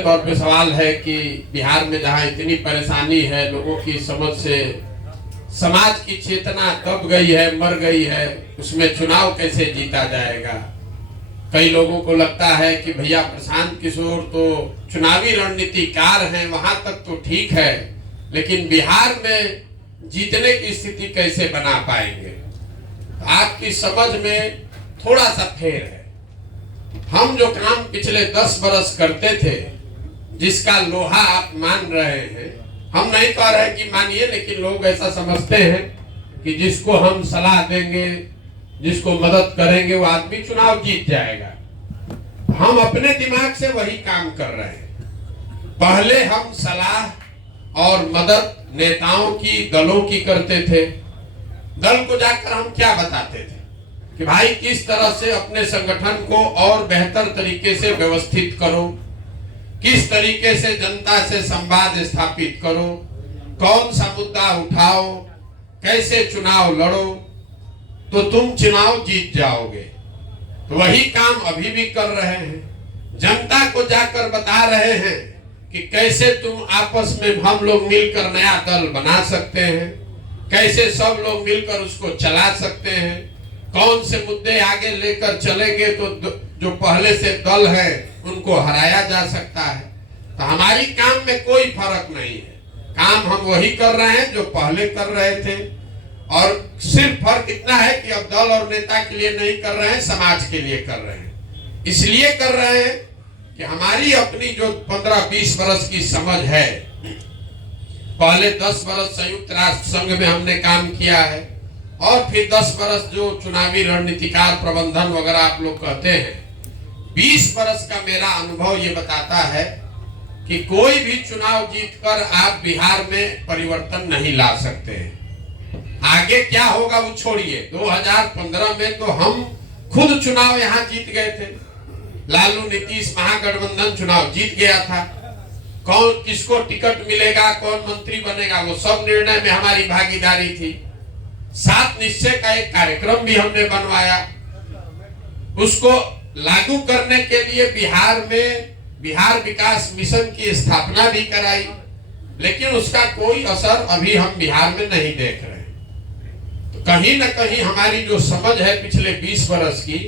तौर पे सवाल है कि बिहार में जहाँ इतनी परेशानी है, लोगों की समझ से समाज की चेतना दब गई है, मर गई है, उसमें चुनाव कैसे जीता जाएगा। कई लोगों को लगता है कि भैया प्रशांत किशोर तो चुनावी रणनीतिकार हैं, वहां तक तो ठीक है, लेकिन बिहार में जीतने की स्थिति कैसे बना पाएंगे। आपकी समझ में थोड़ा सा फेर है। हम जो काम पिछले 10 बरस करते थे, जिसका लोहा आप मान रहे हैं, हम नहीं कह रहे कि मानिए, लेकिन लोग ऐसा समझते हैं कि जिसको हम सलाह देंगे, जिसको मदद करेंगे, वो आदमी चुनाव जीत जाएगा। हम अपने दिमाग से वही काम कर रहे हैं। पहले हम सलाह और मदद नेताओं की, दलों की करते थे। दल को जाकर हम क्या बताते थे कि भाई किस तरह से अपने संगठन को और बेहतर तरीके से व्यवस्थित करो, किस तरीके से जनता से संवाद स्थापित करो, कौन सा मुद्दा उठाओ, कैसे चुनाव लड़ो तो तुम चुनाव जीत जाओगे। तो वही काम अभी भी कर रहे हैं। जनता को जाकर बता रहे हैं कि कैसे तुम आपस में हम लोग मिलकर नया दल बना सकते हैं, कैसे सब लोग मिलकर उसको चला सकते हैं, कौन से मुद्दे आगे लेकर चलेंगे तो जो पहले से दल है उनको हराया जा सकता है। तो हमारी काम में कोई फर्क नहीं है। काम हम वही कर रहे हैं जो पहले कर रहे थे, और सिर्फ फर्क इतना है कि अब दल और नेता के लिए नहीं कर रहे हैं, समाज के लिए कर रहे हैं। इसलिए कर रहे हैं कि हमारी अपनी जो 15-20 बरस की समझ है, पहले 10 बरस संयुक्त राष्ट्र संघ में हमने काम किया है, और फिर 10 बरस जो चुनावी रणनीतिकार प्रबंधन वगैरह आप लोग कहते हैं, 20 बरस का मेरा अनुभव ये बताता है कि कोई भी चुनाव जीतकर आप बिहार में परिवर्तन नहीं ला सकते हैं। आगे क्या होगा वो छोड़िए। 2015 में तो हम खुद चुनाव यहाँ जीत गए थे। लालू नीतीश महागठबंधन चुनाव जीत गया था। कौन किसको टिकट मिलेगा, कौन मंत्री बनेगा, वो सब निर्णय में हमारी भागीदारी थी। 7 निश्चय का एक कार्यक्रम भी हमने बनवाया। उसको लागू करने के लिए बिहार में बिहार विकास मिशन की स्थापना भी कराई, लेकिन उसका कोई असर अभी हम बिहार में नहीं देख रहे। तो कहीं ना कहीं हमारी जो समझ है पिछले 20 बरस की,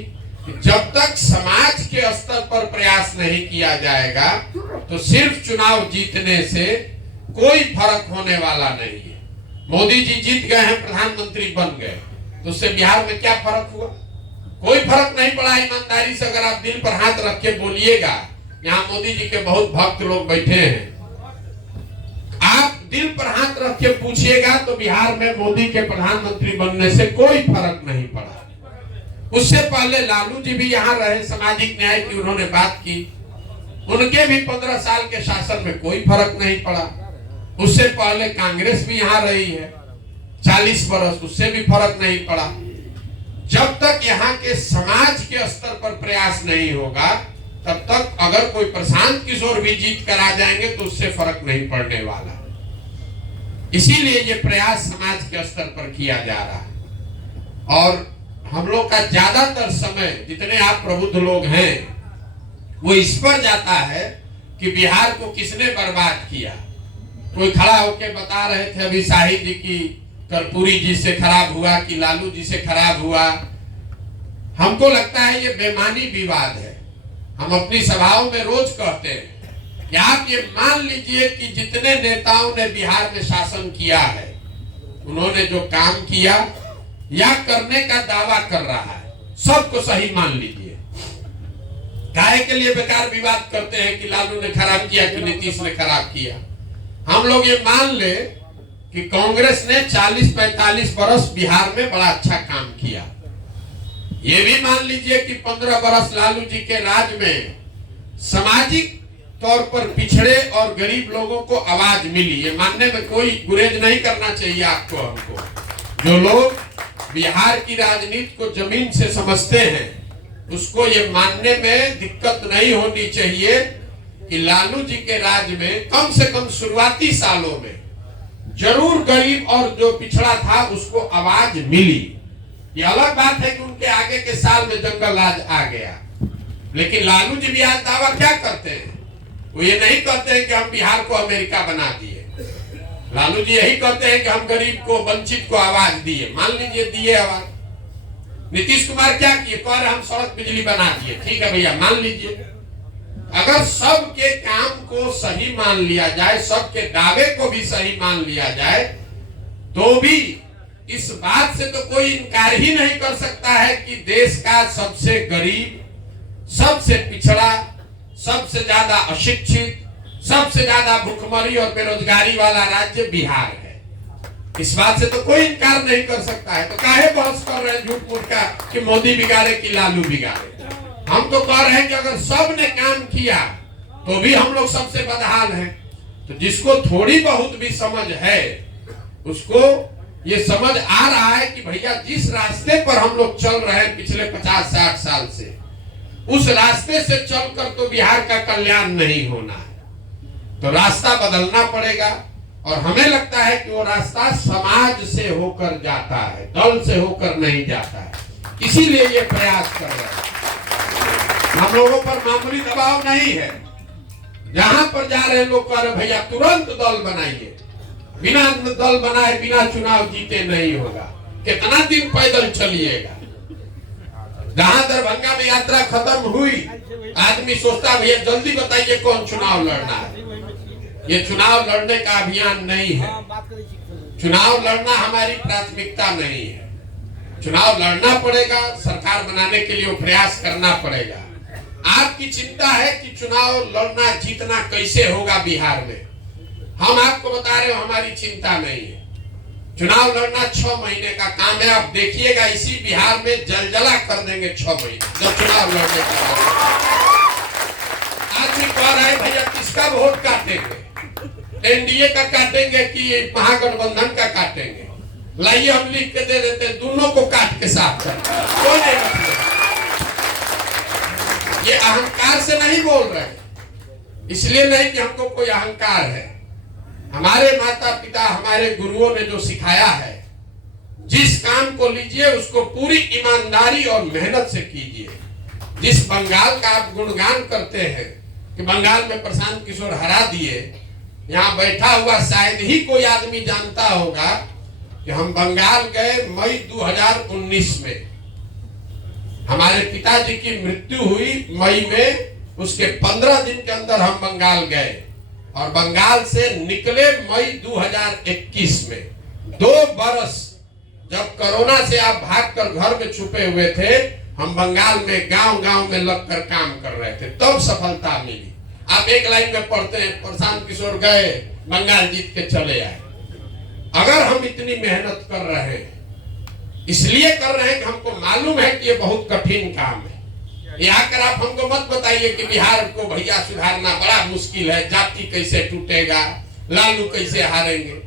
जब तक समाज के स्तर पर प्रयास नहीं किया जाएगा तो सिर्फ चुनाव जीतने से कोई फर्क होने वाला नहीं है। मोदी जी जीत गए हैं, प्रधानमंत्री बन गए, तो उससे बिहार में क्या फर्क हुआ? कोई फर्क नहीं पड़ा। ईमानदारी से अगर आप दिल पर हाथ रख के बोलिएगा, यहाँ मोदी जी के बहुत भक्त लोग बैठे हैं, आप दिल पर हाथ रख के पूछिएगा तो बिहार में मोदी के प्रधानमंत्री बनने से कोई फर्क नहीं पड़ा। उससे पहले लालू जी भी यहाँ रहे, सामाजिक न्याय की उन्होंने बात की, उनके भी 15 साल के शासन में कोई फर्क नहीं पड़ा। उससे पहले कांग्रेस भी यहाँ रही है 40 बरस, उससे भी फर्क नहीं पड़ा। जब तक यहाँ के समाज के स्तर पर प्रयास नहीं होगा, तब तक अगर कोई प्रशांत किशोर भी जीत कर आ जाएंगे तो उससे फर्क नहीं पड़ने वाला। इसीलिए ये प्रयास समाज के स्तर पर किया जा रहा है। और हम लोग का ज्यादातर समय, जितने आप प्रबुद्ध लोग हैं, वो इस पर जाता है कि बिहार को किसने बर्बाद किया। कोई खड़ा होकर बता रहे थे अभी शाहिद जी की कर्पूरी जी से खराब हुआ कि लालू जी से खराब हुआ। हमको लगता है ये बेमानी विवाद है। हम अपनी सभाओं में रोज कहते हैं कि आप ये मान लीजिए कि जितने नेताओं ने बिहार में शासन किया है, उन्होंने जो काम किया या करने का दावा कर रहा है, सबको सही मान लीजिए। काहे के लिए बेकार विवाद करते हैं कि लालू ने खराब किया कि नीतीश ने खराब किया। हम लोग ये मान ले कि कांग्रेस ने 40-45 बरस बिहार में बड़ा अच्छा काम किया। ये भी मान लीजिए कि 15 बरस लालू जी के राज में सामाजिक तौर पर पिछड़े और गरीब लोगों को आवाज मिली। ये मानने में कोई गुरेज नहीं करना चाहिए आपको, हमको। जो लोग बिहार की राजनीति को जमीन से समझते हैं, उसको ये मानने में दिक्कत नहीं होनी चाहिए कि लालू जी के राज में कम से कम शुरुआती सालों में जरूर गरीब और जो पिछड़ा था उसको आवाज मिली। ये अलग बात है कि उनके आगे के साल में जंगल राज आ गया, लेकिन लालू जी भी आज दावा क्या करते हैं वो ये नहीं कहते हैं कि हम बिहार को अमेरिका बना दिए। लालू जी यही कहते हैं कि हम गरीब को, वंचित को आवाज दिए। मान लीजिए दिए आवाज। नीतीश कुमार क्या किए? कह रहे हम सड़क बिजली बना दिए। ठीक है भैया, मान लीजिए। अगर सबके काम को सही मान लिया जाए, सबके दावे को भी सही मान लिया जाए, तो भी इस बात से तो कोई इनकार ही नहीं कर सकता है कि देश का सबसे गरीब, सबसे पिछड़ा, सबसे ज्यादा अशिक्षित, सबसे ज्यादा भूखमरी और बेरोजगारी वाला राज्य बिहार है। इस बात से तो कोई इनकार नहीं कर सकता है। तो काहे बहस कर रहे हैं झूठ मूठ का कि मोदी बिगाड़े कि लालू बिगाड़े? हम तो कह रहे हैं कि अगर सब ने काम किया तो भी हम लोग सबसे बदहाल हैं। तो जिसको थोड़ी बहुत भी समझ है, उसको ये समझ आ रहा है कि भैया जिस रास्ते पर हम लोग चल रहे हैं पिछले 50-60 साल से, उस रास्ते से चलकर तो बिहार का कल्याण नहीं होना है। तो रास्ता बदलना पड़ेगा। और हमें लगता है कि वो रास्ता समाज से होकर जाता है, दल से होकर नहीं जाता है। इसीलिए ये प्रयास कर रहे हैं। हम लोगों पर मामूली दबाव नहीं है। जहां पर जा रहे लोग कह रहे भैया तुरंत दल बनाइए। बिना दल बनाए बिना चुनाव जीते नहीं होगा। कितना दिन पैदल चलिएगा? जहां दरभंगा में यात्रा खत्म हुई, आदमी सोचता भैया जल्दी बताइए कौन चुनाव लड़ना है। ये चुनाव लड़ने का अभियान नहीं है। चुनाव लड़ना हमारी प्राथमिकता नहीं है। चुनाव लड़ना पड़ेगा, सरकार बनाने के लिए वो प्रयास करना पड़ेगा। आपकी चिंता है कि चुनाव लड़ना जीतना कैसे होगा बिहार में। हम आपको बता रहे हो हमारी चिंता नहीं है। चुनाव लड़ना 6 महीने का काम है। आप देखिएगा इसी बिहार में जलजला कर देंगे 6 महीने जब चुनाव लड़ने का आदमी कह रहा है भैया किसका वोट काटेंगे? एनडीए का काटेंगे कि महागठबंधन का काटेंगे? लाइए हम लिख के दे देते हैं, दोनों को काट के साफ कर। कोई नहीं, ये अहंकार से नहीं बोल रहे, इसलिए नहीं कि हमको कोई अहंकार है। हमारे माता पिता, हमारे गुरुओं ने जो सिखाया है, जिस काम को लीजिए उसको पूरी ईमानदारी और मेहनत से कीजिए। जिस बंगाल का आप गुणगान करते हैं कि बंगाल में प्रशांत किशोर हरा दिए, यहाँ बैठा हुआ शायद ही कोई आदमी जानता होगा कि हम बंगाल गए मई 2019 में। हमारे पिताजी की मृत्यु हुई मई में, उसके 15 दिन के अंदर हम बंगाल गए और बंगाल से निकले मई 2021 में। 2 बरस जब कोरोना से आप भागकर घर में छुपे हुए थे, हम बंगाल में गांव-गांव में लगकर काम कर रहे थे, तब सफलता मिली। आप एक लाइन में पढ़ते हैं प्रशांत किशोर गए, बंगाल जीत के चले आए। अगर हम इतनी मेहनत कर रहे हैं, इसलिए कर रहे हैं कि हमको मालूम है कि ये बहुत कठिन काम है। यहाँ कर आप हमको मत बताइए कि बिहार को भैया सुधारना बड़ा मुश्किल है, जाति कैसे टूटेगा, लालू कैसे हारेंगे।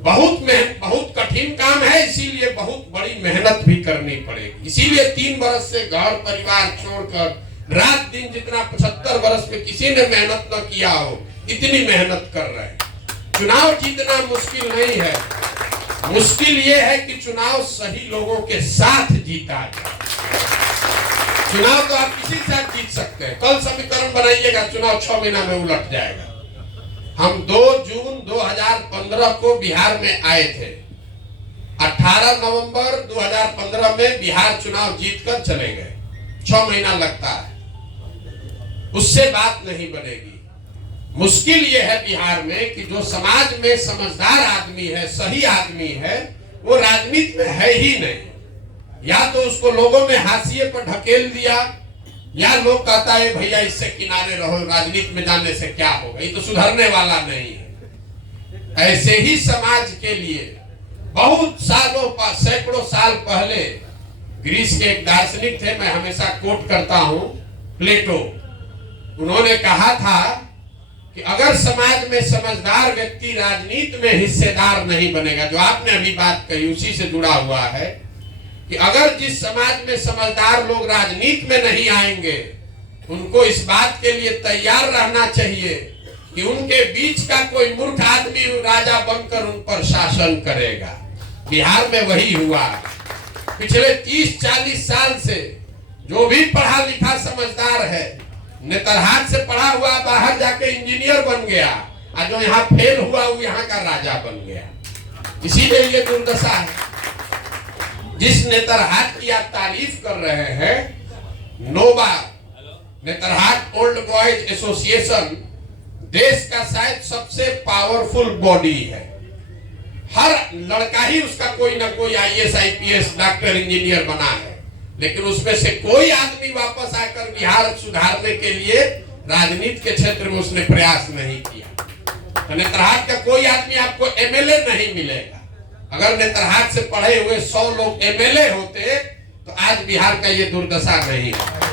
बहुत कठिन काम है, इसीलिए बहुत बड़ी मेहनत भी करनी पड़ेगी। इसीलिए 3 बरस से घर परिवार छोड़कर रात दिन जितना 75 बरस में किसी ने मेहनत न किया हो, इतनी मेहनत कर रहे हैं। चुनाव जीतना मुश्किल नहीं है, मुश्किल ये है कि चुनाव सही लोगों के साथ जीता जाए। चुनाव तो आप किसी के साथ जीत सकते हैं। कल समीकरण बनाइएगा, चुनाव 6 महीना में उलट जाएगा। हम 2 जून 2015 को बिहार में आए थे। 18 नवंबर 2015 में बिहार चुनाव जीतकर चले गए। 6 महीना लगता है, उससे बात नहीं बनेगी। मुश्किल ये है बिहार में कि जो समाज में समझदार आदमी है, सही आदमी है, वो राजनीति में है ही नहीं। या तो उसको लोगों ने हाशिए पर ढकेल दिया, या लोग कहता है भैया इससे किनारे रहो, राजनीति में जाने से क्या होगा, ये तो सुधरने वाला नहीं है। ऐसे ही समाज के लिए बहुत सालों पर, सैकड़ों साल पहले ग्रीस के एक दार्शनिक थे, मैं हमेशा कोट करता हूं, प्लेटो। उन्होंने कहा था कि अगर समाज में समझदार व्यक्ति राजनीति में हिस्सेदार नहीं बनेगा, जो आपने अभी बात कही उसी से जुड़ा हुआ है, कि अगर जिस समाज में समझदार लोग राजनीति में नहीं आएंगे, उनको इस बात के लिए तैयार रहना चाहिए कि उनके बीच का कोई मूर्ख आदमी राजा बनकर उन पर शासन करेगा। बिहार में वही हुआ। पिछले 30-40 साल से जो भी पढ़ा लिखा समझदार है, नेतरहाट से पढ़ा हुआ बाहर जाके इंजीनियर बन गया, और जो यहाँ फेल हुआ वो यहाँ का राजा बन गया। इसीलिए ये दुर्दशा है। जिस नेतरहाट की आप तारीफ कर रहे हैं, nova Netarhat old boys association देश का शायद सबसे पावरफुल बॉडी है। हर लड़का ही उसका कोई ना कोई आईएएस, आईपीएस, डॉक्टर, इंजीनियर बना है, लेकिन उसमें से कोई आदमी वापस आकर बिहार सुधारने के लिए राजनीति के क्षेत्र में उसने प्रयास नहीं किया। तो नेतरहाट का कोई आदमी आपको एमएलए नहीं मिलेगा। अगर नेतरहाट से पढ़े हुए 100 लोग एमएलए होते तो आज बिहार का ये दुर्दशा नहीं है।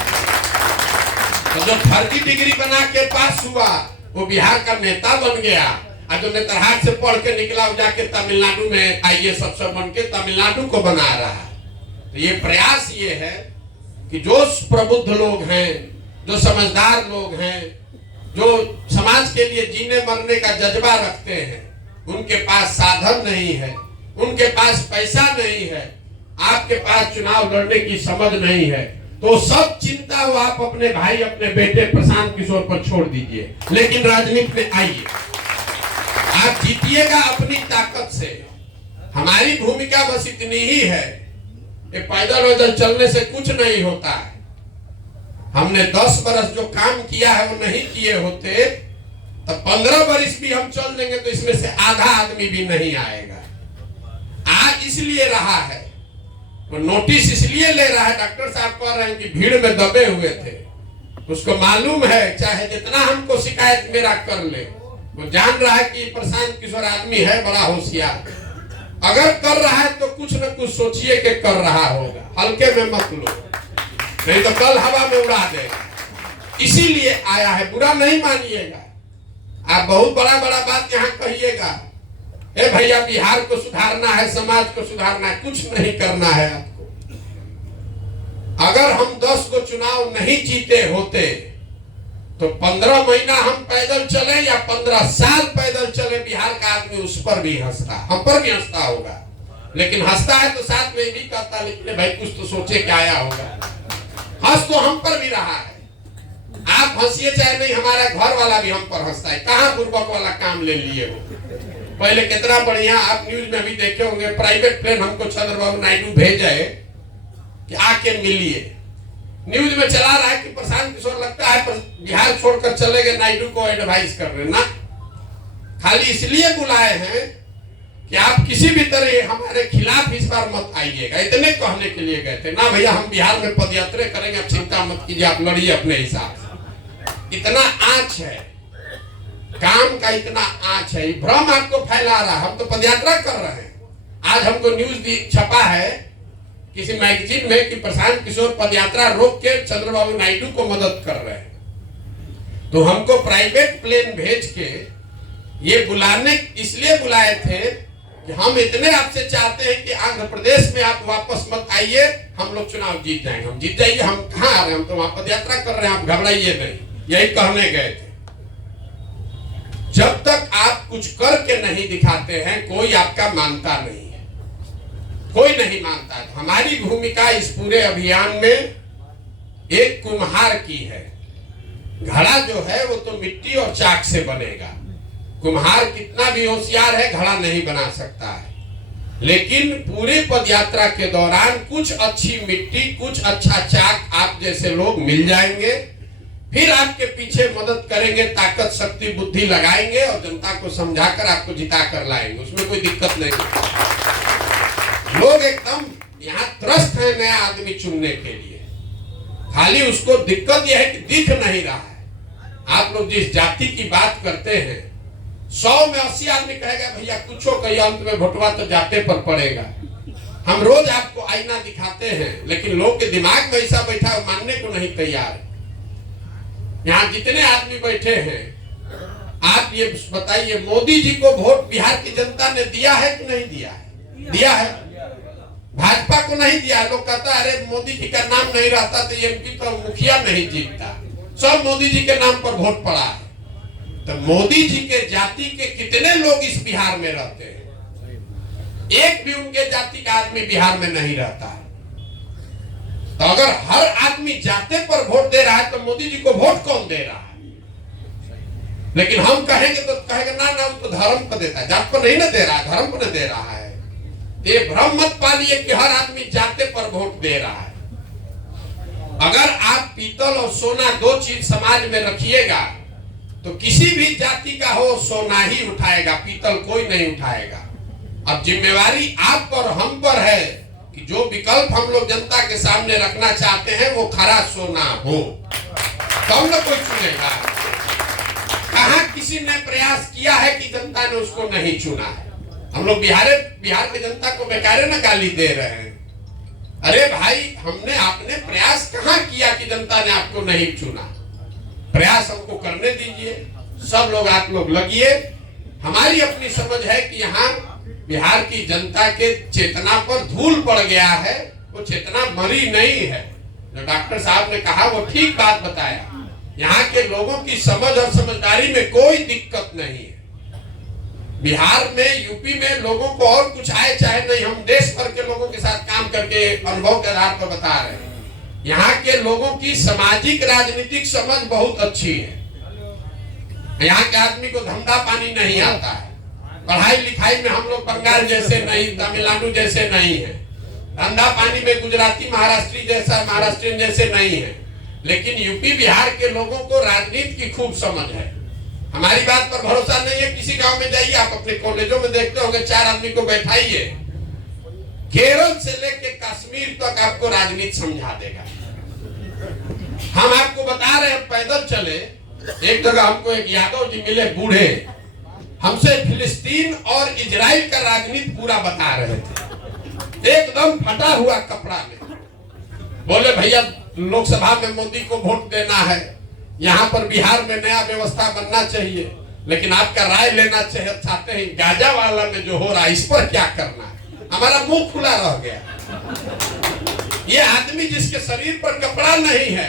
तो जो फर्जी डिग्री बना के पास हुआ वो बिहार का नेता बन गया, और जो नेतरहाट से पढ़ के निकला जाके तमिलनाडु में आईएएस अफसर बन के तमिलनाडु को बना रहा है। तो ये प्रयास ये है कि जो प्रबुद्ध लोग हैं, जो समझदार लोग हैं, जो समाज के लिए जीने मरने का जज्बा रखते हैं, उनके पास साधन नहीं है, उनके पास पैसा नहीं है, आपके पास चुनाव लड़ने की समझ नहीं है, तो सब चिंता वो आप अपने भाई, अपने बेटे प्रशांत किशोर पर छोड़ दीजिए, लेकिन राजनीति में आइए। आप जीतिएगा अपनी ताकत से। हमारी भूमिका बस इतनी ही है कि पैदल वैदल चलने से कुछ नहीं होता है। हमने 10 बरस जो काम किया है वो नहीं किए होते तो 15 बरस भी हम चल देंगे तो इसमें से आधा आदमी भी नहीं आएगा। आज इसलिए रहा है, वो नोटिस इसलिए ले रहा है, डॉक्टर साहब कह रहे हैं कि भीड़ में दबे हुए थे, उसको मालूम है चाहे जितना हमको शिकायत मेरा कर ले, वो जान रहा है कि प्रशांत किशोर आदमी है बड़ा होशियार, अगर कर रहा है तो कुछ न कुछ सोचिए कि कर रहा होगा, हल्के में मत लो, नहीं तो कल हवा में उड़ा देगा। इसीलिए आया है, बुरा नहीं मानिएगा। आप बहुत बड़ा बड़ा बात यहाँ कहिएगा, ए भैया बिहार को सुधारना है, समाज को सुधारना है, कुछ नहीं करना है आपको। अगर हम 10 को चुनाव नहीं जीते होते तो 15 महीना हम पैदल चले या 15 साल पैदल चले, बिहार का आदमी उस पर भी हंसता, हम पर भी हंसता होगा, लेकिन हंसता है तो साथ में भी कहता लेकिन भाई कुछ तो सोचे क्या आया होगा। हंस तो हम पर भी रहा है, आप हंसिए चाहे नहीं, हमारा घर वाला भी हम पर हंसता है। कहाँ बुर्बक वाला काम ले लिए हो। पहले कितना बढ़िया, आप न्यूज में भी देखे होंगे, प्राइवेट प्लेन हमको चंद्रबाबू नायडू भेजे कि आके मिलिए। न्यूज में चला रहा है कि प्रशांत किशोर लगता है बिहार छोड़कर चले गए, नायडू को एडवाइस कर रहे ना, खाली इसलिए बुलाए हैं कि आप किसी भी तरह हमारे खिलाफ इस बार मत आइएगा, इतने कहने के लिए गए थे ना। भैया हम बिहार में पदयात्रा करेंगे, आप चिंता मत कीजिए, आप लड़िए अपने हिसाब से। इतना आंच है काम का, इतना आंच है, भ्रम आपको फैला रहा। हम तो पदयात्रा कर रहे हैं। आज हमको न्यूज छपा है किसी मैगजीन में कि प्रशांत किशोर पदयात्रा रोक के चंद्रबाबू नायडू को मदद कर रहे हैं। तो हमको प्राइवेट प्लेन भेज के ये बुलाने इसलिए बुलाए थे कि हम इतने आपसे चाहते हैं कि आंध्र प्रदेश में आप वापस मत आइए, हम लोग चुनाव जीत जाएंगे। हम जीत जाइए, हम कहाँ आ रहे हैं, हम तो वहां पदयात्रा कर रहे हैं, आप घबराइए नहीं, यही कहने गए थे। जब तक आप कुछ करके नहीं दिखाते हैं कोई आपका मानता नहीं है, कोई नहीं मानता है। हमारी भूमिका इस पूरे अभियान में एक कुम्हार की है। घड़ा जो है वो तो मिट्टी और चाक से बनेगा, कुम्हार कितना भी होशियार है घड़ा नहीं बना सकता है। लेकिन पूरे पदयात्रा के दौरान कुछ अच्छी मिट्टी, कुछ अच्छा चाक आप जैसे लोग मिल जाएंगे, फिर आपके पीछे मदद करेंगे, ताकत शक्ति बुद्धि लगाएंगे और जनता को समझाकर आपको जिता कर लाएंगे। उसमें कोई दिक्कत नहीं। लोग एकदम यहाँ त्रस्त है नया आदमी चुनने के लिए, खाली उसको दिक्कत यह है कि दिख नहीं रहा है। आप लोग जिस जाति की बात करते हैं, 100 में 80 आदमी कहेगा भैया कुछ कहिए, अंत में भोटवा तो जाते पर पड़ेगा। हम रोज आपको आईना दिखाते हैं, लेकिन लोग के दिमाग में ऐसा बैठा है मानने को नहीं तैयार है। यहाँ जितने आदमी बैठे हैं, आप ये बताइए मोदी जी को वोट बिहार की जनता ने दिया है कि नहीं दिया है? दिया है। भाजपा को नहीं दिया। लोग कहता है अरे मोदी जी का नाम नहीं रहता तो एमपी तो मुखिया नहीं जीतता, सब मोदी जी के नाम पर वोट पड़ा है। तो मोदी जी के जाति के कितने लोग इस बिहार में रहते हैं? एक भी उनके जाति का आदमी बिहार में नहीं रहता है। तो अगर हर आदमी जाते पर वोट दे रहा है तो मोदी जी को वोट कौन दे रहा है? लेकिन हम कहेंगे तो कहेंगे ना ना तो धर्म को देता है, जात को नहीं ना दे रहा है, धर्म को नहीं दे रहा है। ये भ्रम मत पालिए कि हर आदमी जाते पर वोट दे रहा है। अगर आप पीतल और सोना दो चीज समाज में रखिएगा तो किसी भी जाति का हो सोना ही उठाएगा, पीतल कोई नहीं उठाएगा। अब जिम्मेवारी आप पर हम पर है कि जो विकल्प हम लोग जनता के सामने रखना चाहते हैं वो खरा सोना हो, तब न कोई चुनेगा। कहां किसी ने प्रयास किया है कि जनता ने उसको नहीं चुना है? हम लोग बिहार की जनता को बेकारे ना गाली दे रहे हैं। अरे भाई, आपने प्रयास कहां किया कि जनता ने आपको नहीं चुना? प्रयास हमको करने दीजिए, सब लोग आप लोग लगिए। हमारी अपनी समझ है कि यहाँ बिहार की जनता के चेतना पर धूल पड़ गया है, वो चेतना मरी नहीं है। जो डॉक्टर साहब ने कहा वो ठीक बात बताया। यहाँ के लोगों की समझ और समझदारी में कोई दिक्कत नहीं है। बिहार में, यूपी में लोगों को और कुछ आए चाहे नहीं, हम देश भर के लोगों के साथ काम करके अनुभव के आधार पर बता रहे हैं। यहाँ के लोगों की सामाजिक राजनीतिक समझ बहुत अच्छी है। यहाँ के आदमी को धंधा पानी नहीं आता है, पढ़ाई लिखाई में हम लोग बंगाल जैसे नहीं, तमिलनाडु जैसे नहीं है, धंधा पानी में गुजराती महाराष्ट्रियन जैसे नहीं है। लेकिन यूपी बिहार के लोगों को राजनीति की खूब समझ है। हमारी बात पर भरोसा नहीं है, किसी गांव में जाइए, आप अपने कॉलेजों में देखते होंगे, 4 आदमी को बैठाइए, केरल से लेके कश्मीर तक आपको राजनीति समझा देगा। हम आपको बता रहे हैं, पैदल चले, एक जगह हमको एक यादव जी मिले बूढ़े, हमसे फिलिस्तीन और इजराइल का राजनीति पूरा बता रहे थे, एकदम फटा हुआ कपड़ा में। बोले भैया, लोकसभा में मोदी को वोट देना है, यहाँ पर बिहार में नया व्यवस्था बनना चाहिए, लेकिन आपका राय लेना चाहते हैं गाजा वाला में जो हो रहा है इस पर क्या करना है। हमारा मुंह खुला रह गया। ये आदमी जिसके शरीर पर कपड़ा नहीं है,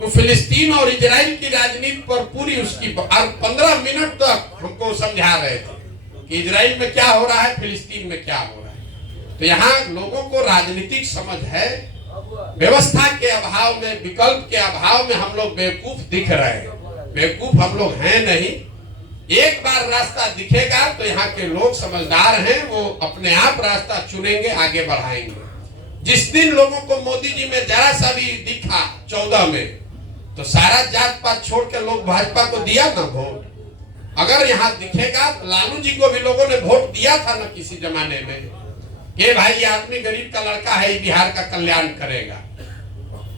तो फिलिस्तीन और इजराइल की राजनीति पर पूरी उसकी 15 मिनट तक हमको समझा रहे थे कि इजराइल में क्या हो रहा है, फिलिस्तीन में क्या हो रहा है। तो यहाँ लोगों को राजनीतिक समझ है। व्यवस्था के अभाव में, विकल्प के अभाव में हम लोग बेवकूफ दिख रहे हैं। बेवकूफ हम लोग हैं नहीं। एक बार रास्ता दिखेगा तो यहाँ के लोग समझदार हैं, वो अपने आप रास्ता चुनेंगे, आगे बढ़ाएंगे। जिस दिन लोगों को मोदी जी में जरा सा भी दिखा 14 में, तो सारा जात पात छोड़ के लोग भाजपा को दिया ना वोट। अगर यहाँ दिखेगा तो लालू जी को भी लोगों ने वोट दिया था ना किसी जमाने में, ये भाई ये आदमी गरीब का लड़का है, बिहार का कल्याण करेगा।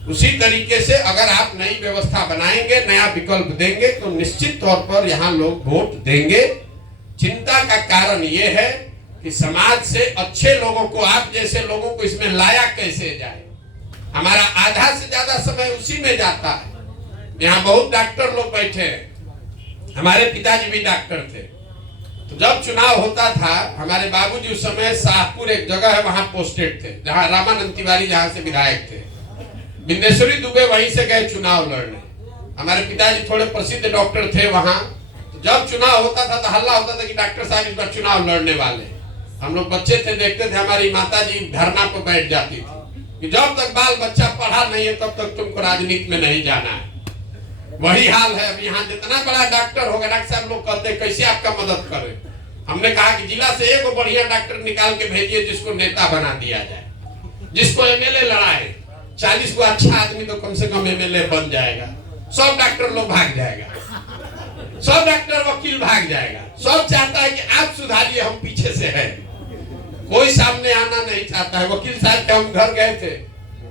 उसी तरीके से अगर आप नई व्यवस्था बनाएंगे, नया विकल्प देंगे, तो निश्चित तौर पर यहाँ लोग वोट देंगे। चिंता का कारण ये है कि समाज से अच्छे लोगों को, आप जैसे लोगों को इसमें लाया कैसे जाए। हमारा आधा से ज्यादा समय उसी में जाता है। यहाँ बहुत डॉक्टर लोग बैठे हैं, हमारे पिताजी भी डॉक्टर थे। तो जब चुनाव होता था, हमारे बाबूजी उस समय शाहपुर एक जगह है वहां पोस्टेड थे, जहां रामानंद तिवारी जहां से विधायक थे। बिंदेश्वरी दुबे वहीं से गए चुनाव लड़ने। हमारे पिताजी थोड़े प्रसिद्ध डॉक्टर थे वहां। तो जब चुनाव होता था तो हल्ला होता था कि डॉक्टर साहब इस बार चुनाव लड़ने वाले। हम लोग बच्चे थे, देखते थे, हमारी माता जी धरना पर बैठ जाती थी कि जब तक बाल बच्चा पढ़ा नहीं है तब तक तुमको राजनीति में नहीं जाना है। वही हाल है। अब यहाँ जितना बड़ा डॉक्टर होगा, डॉक्टर साहब लोग कहते कैसे आपका मदद करें। हमने कहा कि जिला से एक बढ़िया डॉक्टर निकाल के भेजिए जिसको नेता बना दिया जाए, जिसको एमएलए लड़ाए। 40 को अच्छा आदमी तो कम से कम एमएलए बन जाएगा। सब डॉक्टर लोग भाग जाएगा, सब डॉक्टर वकील भाग जाएगा। सब चाहता है कि आप सुधारिए, हम पीछे से हैं। कोई सामने आना नहीं चाहता है। वकील साहब के हम घर गए थे,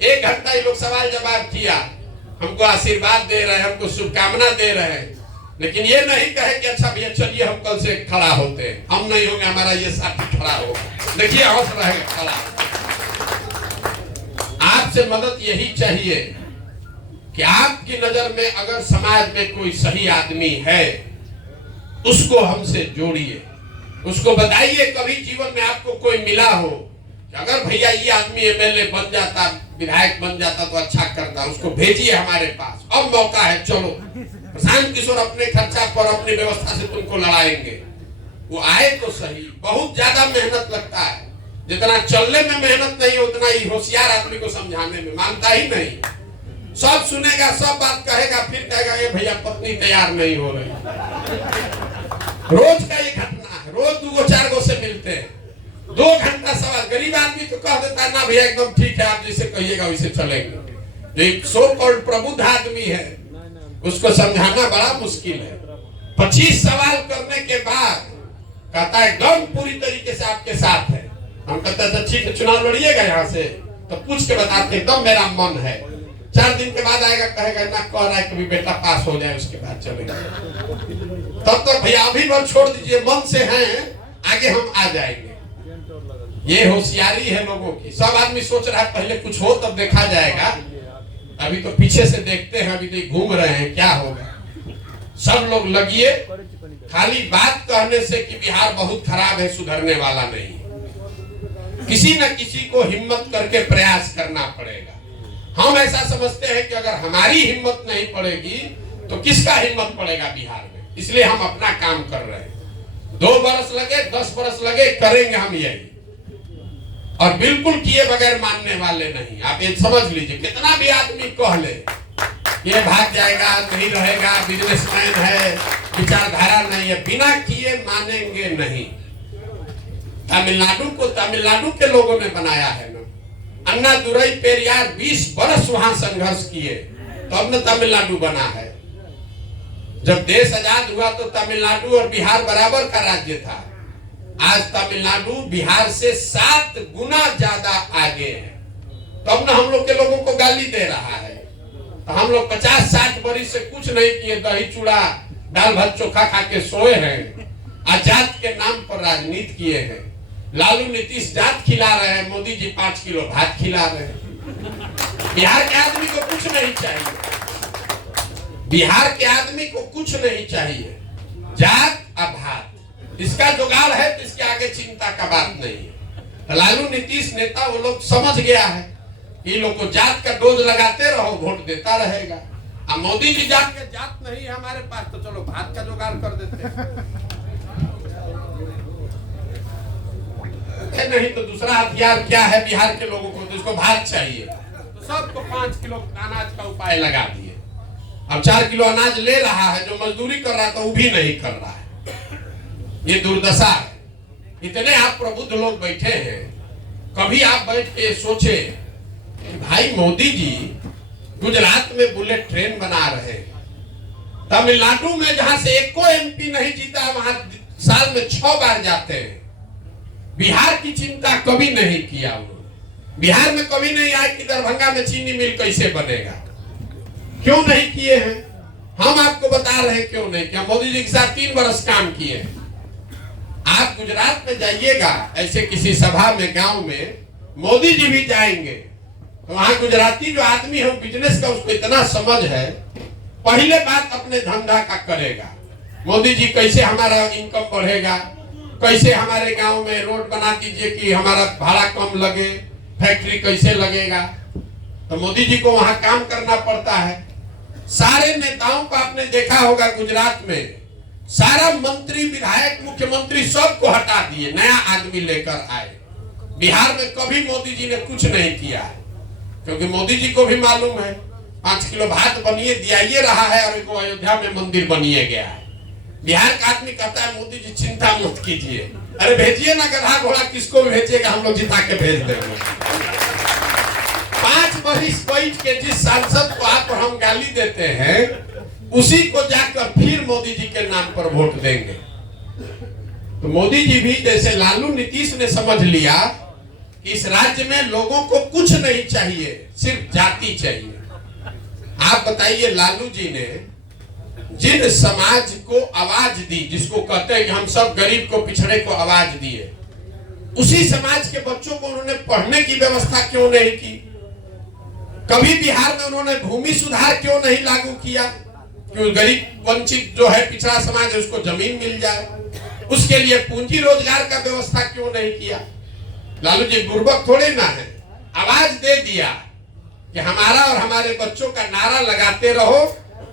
1 घंटा ये लोग सवाल जवाब किया, हमको आशीर्वाद दे रहे हैं, हमको शुभकामना दे रहे हैं, लेकिन ये नहीं कहे कि अच्छा भैया चलिए हम कल से खड़ा होते हैं। हम नहीं होंगे, हमारा ये साथी खड़ा होगा। देखिए हौस रहेगा खड़ा। आपसे मदद यही चाहिए कि आपकी नजर में अगर समाज में कोई सही आदमी है, उसको हमसे जोड़िए, उसको बताइए। कभी जीवन में आपको कोई मिला हो कि अगर भैया ये आदमी एमएलए बन जाता, विधायक बन जाता तो अच्छा करता, उसको भेजिए हमारे पास। अब मौका है, चलो। प्रशांत किशोर अपने खर्चा पर, अपनी व्यवस्था से तुमको लड़ाएंगे। वो आए तो सही। बहुत ज्यादा मेहनत लगता है। जितना चलने में मेहनत नहीं उतना ही होशियार आदमी को समझाने में मानता ही नहीं। सब सुनेगा, सब बात कहेगा, फिर कहेगा ये भैया पत्नी तैयार नहीं हो रही। रोज का ये घटना है, रोज 2-4 से मिलते हैं, 2 घंटा सवाल। गरीब आदमी तो कह देता है ना भैया एकदम ठीक है, आप जैसे कहिएगा वैसे चलेंगे। जो एक सो कॉल्ड प्रबुद्ध आदमी है उसको समझाना बड़ा मुश्किल है। 25 सवाल करने के बाद कहता है एकदम पूरी तरीके से आपके साथ है। हम कहते हैं ठीक है चुनाव लड़िएगा यहाँ से, तो पूछ के बताते एकदम मेरा मन है। 4 दिन के बाद आएगा, कहेगा ना कह रहा है कभी बेटा पास हो जाए उसके बाद चलेगा। तब तक भैया अभी बल छोड़ दीजिए, मन से हैं, आगे हम आ जाएंगे। ये होशियारी है लोगों की। सब आदमी सोच रहा है पहले कुछ हो तब देखा जाएगा, अभी तो पीछे से देखते हैं, अभी तो घूम रहे हैं क्या होगा। सब लोग लगिए, खाली बात कहने से कि बिहार बहुत खराब है सुधरने वाला नहीं। किसी न किसी को हिम्मत करके प्रयास करना पड़ेगा। हम ऐसा समझते हैं कि अगर हमारी हिम्मत नहीं पड़ेगी तो किसका हिम्मत पड़ेगा बिहार में। इसलिए हम अपना काम कर रहे हैं। 2 बरस लगे, 10 बरस लगे, करेंगे हम यही। और बिल्कुल किए बगैर मानने वाले नहीं। आप ये समझ लीजिए, कितना भी आदमी कह ले ये भाग जाएगा, नहीं रहेगा, बिजनेसमैन है, विचारधारा नहीं है, बिना किए मानेंगे नहीं। तमिलनाडु को तमिलनाडु के लोगों ने बनाया है ना। अन्ना दुरई पेरियार 20 बरस वहां संघर्ष किए तब न तमिलनाडु बना है। जब देश आजाद हुआ तो तमिलनाडु और बिहार बराबर का राज्य था। आज तमिलनाडु बिहार से 7 गुना ज्यादा आगे है। तब न हम लोग के लोगों को गाली दे रहा है। तो हम लोग 50-60 बरिस से कुछ नहीं किए, दही चूड़ा दाल भात चोखा खा के सोए हैं। आजाद के नाम पर राजनीति किए हैं। लालू नीतीश जात खिला रहे हैं, मोदी जी 5 किलो भात खिला रहे हैं। बिहार के आदमी को कुछ नहीं चाहिए। बिहार के आदमी को कुछ नहीं चाहिए, जात और भात। इसका जुगाड़ है तो इसके आगे चिंता का बात नहीं है। लालू नीतीश नेता वो लोग समझ गया है कि लोग को जात का डोज लगाते रहो, वोट देता रहेगा। अब मोदी जी जात नहीं है हमारे पास, तो चलो भात का जुगाड़ कर देते हैं। नहीं तो दूसरा हथियार क्या है बिहार के लोगों को, तो उसको भात चाहिए, तो सबको 5 किलो अनाज का उपाय लगा दिए। अब 4 किलो अनाज ले रहा है, जो मजदूरी कर रहा था वो भी नहीं कर रहा है। ये दुर्दशा है। इतने आप प्रबुद्ध लोग बैठे हैं, कभी आप बैठ के सोचे कि भाई मोदी जी गुजरात में बुलेट ट्रेन बना रहे हैं, तमिलनाडु में जहां से एको MP नहीं जीता वहां साल में 6 बार जाते हैं। बिहार की चिंता कभी नहीं किया उन्होंने। बिहार में कभी नहीं आया कि दरभंगा में चीनी मिल कैसे बनेगा। क्यों नहीं किए हैं? हम आपको बता रहे हैं क्यों नहीं किया। मोदी जी के साथ 3 बरस काम किए। आप गुजरात में जाइएगा, ऐसे किसी सभा में गांव में मोदी जी भी जाएंगे, तो वहां गुजराती जो आदमी है बिजनेस का उसको इतना समझ है, पहले बात अपने धंधा का करेगा। मोदी जी कैसे हमारा इनकम बढ़ेगा, कैसे हमारे गांव में रोड बना दीजिए कि हमारा भाड़ा कम लगे, फैक्ट्री कैसे लगेगा। तो मोदी जी को वहां काम करना पड़ता है। सारे नेताओं को आपने देखा होगा गुजरात में, सारा मंत्री विधायक मुख्यमंत्री सबको हटा दिए, नया आदमी लेकर आए। बिहार में कभी मोदी जी ने कुछ नहीं किया है, क्योंकि मोदी जी को भी मालूम है 5 किलो भात बनिए दिया रहा है और एक अयोध्या में मंदिर बनिए गया है। बिहार का आदमी कहता है मोदी जी चिंता मत कीजिए, अरे भेजिए ना गधा घोड़ा, किसको भी भेजिएगा हम लोग जिता के भेज देंगे। 5 बरिस बैठ के जिस सांसद को आप और हम गाली देते हैं, उसी को जाकर फिर मोदी जी के नाम पर वोट देंगे। तो मोदी जी भी जैसे लालू नीतीश ने समझ लिया कि इस राज्य में लोगों को कुछ नहीं चाहिए, सिर्फ जाति चाहिए। आप बताइए, लालू जी ने जिन समाज को आवाज दी, जिसको कहते हैं कि हम सब गरीब को पिछड़े को आवाज दिए, उसी समाज के बच्चों को उन्होंने पढ़ने की व्यवस्था क्यों नहीं की? कभी बिहार में उन्होंने भूमि सुधार क्यों नहीं लागू किया कि गरीब वंचित जो है पिछड़ा समाज है उसको जमीन मिल जाए? उसके लिए पूंजी रोजगार का व्यवस्था क्यों नहीं किया? लालू जी बुर्बक थोड़े ना है, आवाज दे दिया कि हमारा और हमारे बच्चों का नारा लगाते रहो,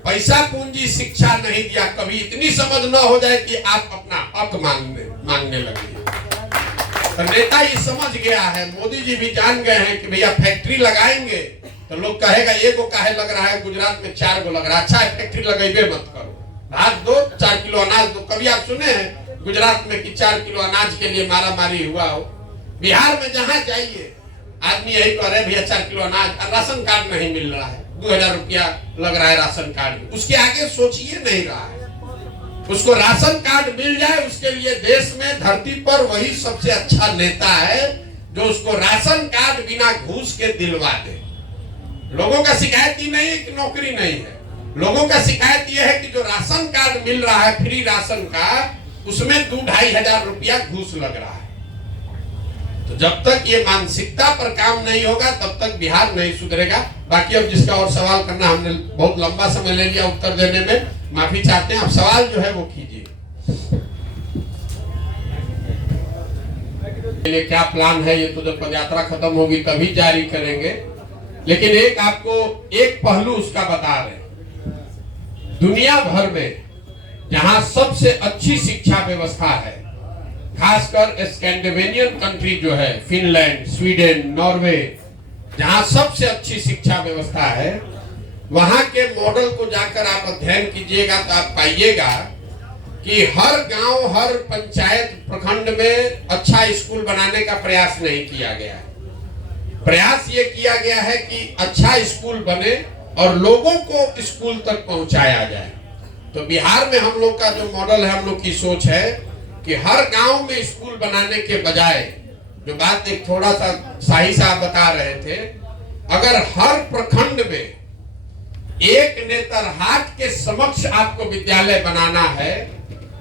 पैसा पूंजी शिक्षा नहीं दिया। कभी इतनी समझ न हो जाए कि आप अपना हक मांगने लगे। तो नेता ये समझ गया है, मोदी जी भी जान गए हैं कि भैया फैक्ट्री लगाएंगे तो लोग कहेगा ये को काहे लग रहा है, गुजरात में 4 को लग रहा है, अच्छा है फैक्ट्री लगेबे मत करो, भात दो 4 किलो अनाज दो। कभी आप सुने हैं गुजरात में कि 4 किलो अनाज के लिए मारा मारी हुआ हो? बिहार में जहां जाइए आदमी यही कह रहे भैया 4 किलो अनाज, राशन कार्ड नहीं मिल रहा है, 2000 रुपया लग रहा है राशन कार्ड में, उसके आगे सोचिए नहीं रहा है। उसको राशन कार्ड मिल जाए, उसके लिए देश में धरती पर वही सबसे अच्छा नेता है जो उसको राशन कार्ड बिना घूस के दिलवा दे। लोगों का शिकायत ही नहीं है कि नौकरी नहीं है, लोगों का शिकायत यह है कि जो राशन कार्ड मिल रहा है फ्री राशन का, उसमें 2-2.5 हजार रुपया घूस लग रहा है। तो जब तक ये मानसिकता पर काम नहीं होगा तब तक बिहार नहीं सुधरेगा। बाकी अब जिसका और सवाल करना, हमने बहुत लंबा समय ले लिया उत्तर देने में, माफी चाहते हैं। अब सवाल जो है वो कीजिए। क्या प्लान है ये तो जब पदयात्रा खत्म होगी तभी जारी करेंगे, लेकिन एक आपको एक पहलू उसका बता रहे। दुनिया भर में जहां सबसे अच्छी शिक्षा व्यवस्था है, खासकर स्कैंडिनेवियन कंट्री जो है, फिनलैंड, स्वीडन, नॉर्वे, जहां सबसे अच्छी शिक्षा व्यवस्था है, वहां के मॉडल को जाकर आप अध्ययन कीजिएगा तो आप पाइएगा कि हर गांव, हर पंचायत, प्रखंड में अच्छा स्कूल बनाने का प्रयास नहीं किया गया है। प्रयास ये किया गया है कि अच्छा स्कूल बने और लोगों को स्कूल तक पहुंचाया जाए। तो बिहार में हम लोग का जो मॉडल है, हम लोग की सोच है कि हर गांव में स्कूल बनाने के बजाय, जो बात एक थोड़ा सा शाही साहब बता रहे थे, अगर हर प्रखंड में एक नेतरहाट के समक्ष आपको विद्यालय बनाना है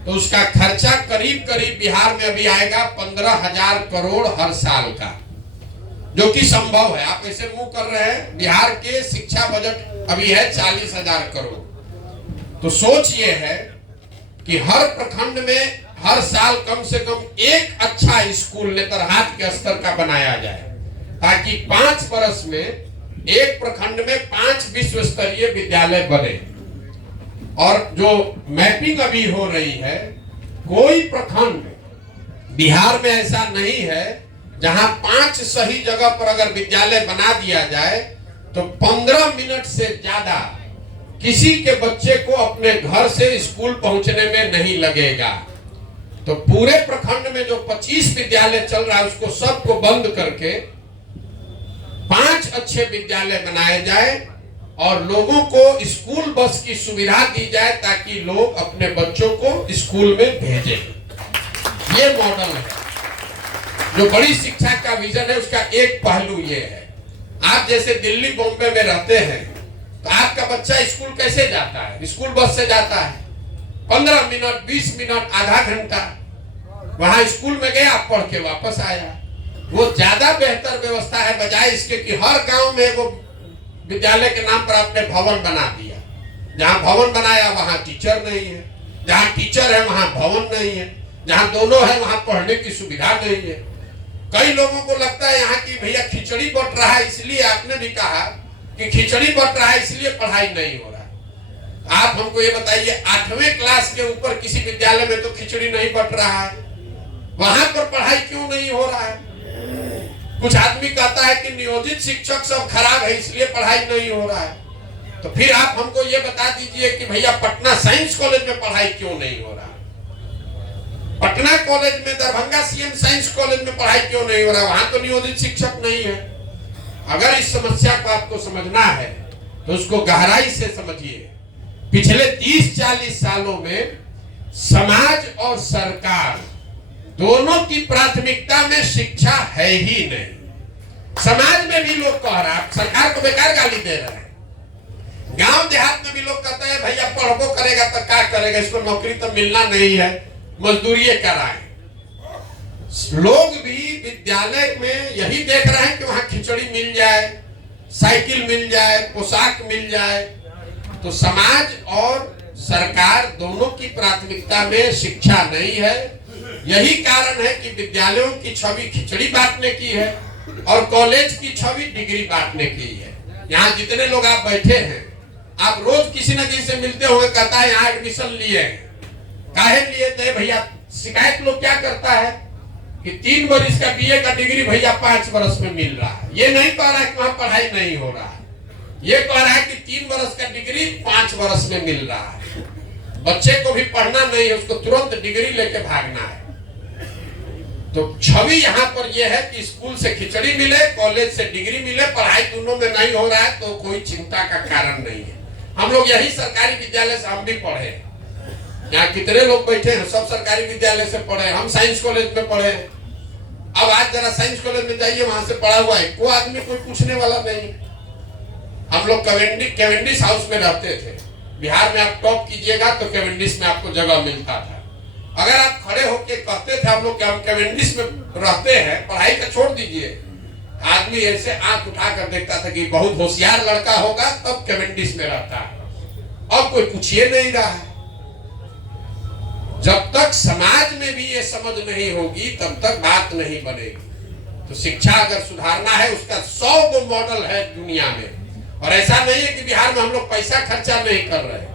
तो उसका खर्चा करीब करीब बिहार में अभी आएगा 15,000 करोड़ हर साल का, जो कि संभव है। आप ऐसे मुंह कर रहे हैं, बिहार के शिक्षा बजट अभी है 40,000 करोड़। तो सोच ये है कि हर प्रखंड में हर साल कम से कम एक अच्छा स्कूल नेतरहाट के स्तर का बनाया जाए, ताकि 5 वर्ष में एक प्रखंड में 5 विश्व स्तरीय विद्यालय बने। और जो मैपिंग अभी हो रही है, कोई प्रखंड बिहार में ऐसा नहीं है जहां 5 सही जगह पर अगर विद्यालय बना दिया जाए तो 15 मिनट से ज्यादा किसी के बच्चे को अपने घर से स्कूल पहुंचने में नहीं लगेगा। तो पूरे प्रखंड में जो 25 विद्यालय चल रहा है उसको सबको बंद करके 5 अच्छे विद्यालय बनाए जाए और लोगों को स्कूल बस की सुविधा दी जाए ताकि लोग अपने बच्चों को स्कूल में भेजें। ये मॉडल है जो बड़ी शिक्षा का विजन है। उसका एक पहलू ये है, आप जैसे दिल्ली बॉम्बे में रहते हैं तो आपका बच्चा स्कूल कैसे जाता है? स्कूल बस से जाता है। 15 मिनट, 20 मिनट, आधा घंटा वहां स्कूल में गया, पढ़ के वापस आया। वो ज्यादा बेहतर व्यवस्था है, बजाय इसके कि हर गांव में वो विद्यालय के नाम पर आपने भवन बना दिया। जहां भवन बनाया वहां टीचर नहीं है, जहां टीचर है वहां भवन नहीं है, जहां दोनों है वहां पढ़ने की सुविधा नहीं है। कई लोगों को लगता है यहाँ की भैया खिचड़ी बट रहा है, इसलिए आपने भी कहा कि खिचड़ी बट रहा है इसलिए पढ़ाई नहीं हो रहा। आप हमको ये बताइए, 8वें क्लास के ऊपर किसी विद्यालय में तो खिचड़ी नहीं बट रहा है, वहां पर पढ़ाई क्यों नहीं हो रहा है? कुछ आदमी कहता है कि नियोजित शिक्षक सब खराब है इसलिए पढ़ाई नहीं हो रहा है। तो फिर आप हमको ये बता दीजिए कि भैया पटना साइंस कॉलेज में पढ़ाई क्यों नहीं हो रहा? पटना कॉलेज में, दरभंगा सीएम साइंस कॉलेज में पढ़ाई क्यों नहीं हो रहा? वहां तो नियोजित शिक्षक नहीं है। अगर इस समस्या को आपको समझना है तो उसको गहराई से समझिए। पिछले 30-40 सालों में समाज और सरकार दोनों की प्राथमिकता में शिक्षा है ही नहीं। समाज में भी लोग कह रहे हैं, सरकार को बेकार गाली दे रहे हैं। गांव देहात में भी लोग कहते हैं भैया पढ़बो करेगा तो क्या करेगा, इसको नौकरी तो मिलना नहीं है, मजदूरी कराएं। लोग भी विद्यालय में यही देख रहे हैं कि वहां खिचड़ी मिल जाए, साइकिल मिल जाए, पोशाक मिल जाए। तो समाज और सरकार दोनों की प्राथमिकता में शिक्षा नहीं है। यही कारण है कि विद्यालयों की छवि खिचड़ी बांटने की है और कॉलेज की छवि डिग्री बांटने की है। यहाँ जितने लोग आप बैठे हैं, आप रोज किसी न किसी से मिलते होंगे, कहता है यहाँ एडमिशन लिए, काहे लिए थे भैया? शिकायत लोग क्या करता है कि 3 वर्ष का बीए का डिग्री भैया 5 वर्ष में मिल रहा है। ये नहीं कह रहा है कि वहां पढ़ाई नहीं हो रहा है, ये कह रहा है कि 3 वर्ष का डिग्री 5 वर्ष में मिल रहा है। बच्चे को भी पढ़ना नहीं है, उसको तुरंत डिग्री लेके भागना है। तो छवि यहाँ पर यह है कि स्कूल से खिचड़ी मिले, कॉलेज से डिग्री मिले, पढ़ाई दोनों में नहीं हो रहा है तो कोई चिंता का कारण नहीं है। हम लोग यही सरकारी विद्यालय से हम भी पढ़े, यहाँ कितने लोग बैठे हैं सब सरकारी विद्यालय से पढ़े। हम साइंस कॉलेज में पढ़े। अब आज जरा साइंस कॉलेज में जाइए, वहां से पढ़ा हुआ है कोई आदमी कोई पूछने वाला नहीं। हम लोग कैवेंडिश हाउस में रहते थे। बिहार में आप टॉप कीजिएगा तो कैवेंडिश में आपको जगह मिलता था। अगर आप खड़े होके कहते थे हम लोग कि हम कैवेंडिश में रहते हैं, पढ़ाई का छोड़ दीजिए, आदमी ऐसे आंख उठा कर देखता था कि बहुत होशियार लड़का होगा तब कैवेंडिश में रहता है। अब कोई पूछिए नहीं रहा है। जब तक समाज में भी ये समझ नहीं होगी तब तक बात नहीं बनेगी। तो शिक्षा अगर सुधारना है, उसका 100 गो मॉडल है दुनिया में। और ऐसा नहीं है कि बिहार में हम लोग पैसा खर्चा नहीं कर रहे।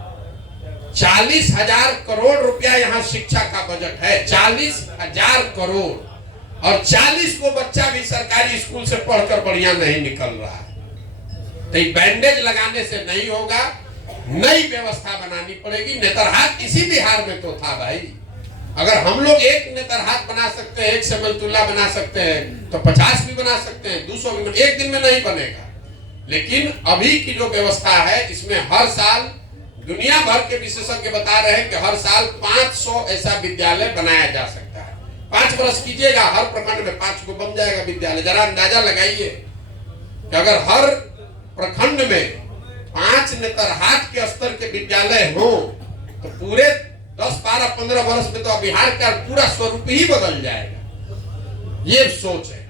40,000 करोड़ रुपया यहाँ शिक्षा का बजट है, 40,000 करोड़। और 40 को बच्चा भी सरकारी स्कूल से पढ़कर बढ़िया नहीं निकल रहा है। तो बैंडेज लगाने से नहीं होगा, नई व्यवस्था बनानी पड़ेगी। नेतरहाट इसी बिहार में तो था भाई। अगर हम लोग एक नेतरहाट बना सकते हैं, एक समलतुल्ला बना सकते हैं, तो 50 भी बना सकते हैं, 200 भी। एक दिन में नहीं बनेगा। लेकिन अभी की जो व्यवस्था है, इसमें हर साल दुनिया भर के विशेषज्ञ बता रहे हैं कि हर साल 500 ऐसा विद्यालय बनाया जा सकता है। 5 वर्ष कीजिएगा, हर प्रखंड में 5 को बन जाएगा विद्यालय। जरा अंदाजा लगाइए कि अगर हर प्रखंड में 5 नेतरहाट के स्तर के विद्यालय हो तो पूरे 10, 12, 15 वर्ष में तो बिहार का पूरा स्वरूप ही बदल जाएगा। ये सोच है।